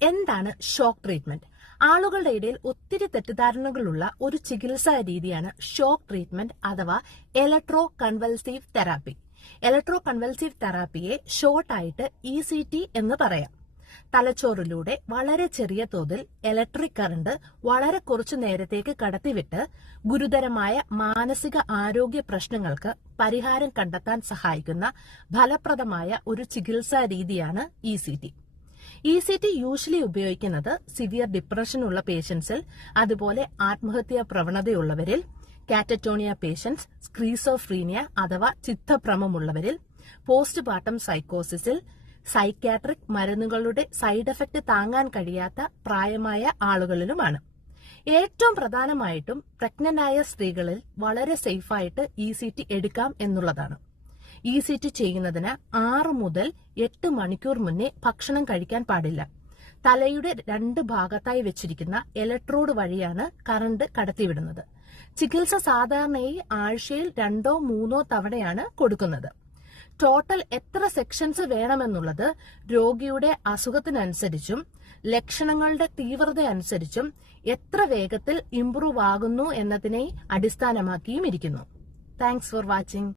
എന്താണ് shock treatment? ആളുകളുടെ ഇടയിൽ ഒത്തിരി തെറ്റിദ്ധാരണകളുള്ള ഒരു ചികിത്സാ രീതിയാണ് ഷോക്ക് ട്രീറ്റ്മെന്റ് അഥവാ electro convulsive therapy. Electro convulsive തെറാപ്പിയെ ഷോർട്ടായിട്ട് ECT എന്ന് പറയാം. തലച്ചോറിലൂടെ വളരെ ചെറിയ തോതിൽ ഇലക്ട്രിക് കറണ്ട് വളരെ കുറച്ചു നേരത്തേക്ക് കടത്തിവിട്ട് ഗുരുതരമായ മാനസിക ആരോഗ്യ പ്രശ്നങ്ങൾക്ക് പരിഹാരം കണ്ടെത്താൻ സഹായിക്കുന്ന ഫലപ്രദമായ ഒരു ചികിത്സാ രീതിയാണ് ECT. ECT യൂഷ്വലി ഉപയോഗിക്കുന്നത് സിവിയർ ഡിപ്രഷൻ ഉള്ള പേഷ്യൻസിൽ, അതുപോലെ ആത്മഹത്യാ പ്രവണതയുള്ളവരിൽ, കാറ്ററ്റോണിയ പേഷ്യൻസ്, സ്ക്രീസോഫ്രീനിയ അഥവാ ചിത്തഭ്രമമുള്ളവരിൽ, പോസ്റ്റ്മോർട്ടം സൈക്കോസിസിൽ, സൈക്യാട്രിക് മരുന്നുകളുടെ സൈഡ് എഫക്ട് താങ്ങാൻ കഴിയാത്ത പ്രായമായ ആളുകളിലുമാണ്. ഏറ്റവും പ്രധാനമായിട്ടും പ്രഗ്നന്റായ സ്ത്രീകളിൽ വളരെ സേഫായിട്ട് ECT എടുക്കാം എന്നുള്ളതാണ്. ECT ചെയ്യുന്നതിന് 6 മുതൽ 8 മണിക്കൂർ മുന്നേ ഭക്ഷണം കഴിക്കാൻ പാടില്ല. തലയുടെ 2 ഭാഗത്തായി വെച്ചിരിക്കുന്ന ഇലക്ട്രോഡ് വഴിയാണ് കറണ്ട് കടത്തിവിടുന്നത്. ചികിത്സ സാധാരണയായി ആഴ്ചയിൽ 2-3 തവണയാണ് കൊടുക്കുന്നത്. ടോട്ടൽ എത്ര സെക്ഷൻസ് വേണമെന്നുള്ളത് രോഗിയുടെ അസുഖത്തിനനുസരിച്ചും ലക്ഷണങ്ങളുടെ തീവ്രത അനുസരിച്ചും എത്ര വേഗത്തിൽ ഇംപ്രൂവ് ആകുന്നു എന്നതിനെ അടിസ്ഥാനമാക്കിയും ഇരിക്കുന്നു. Thanks for watching.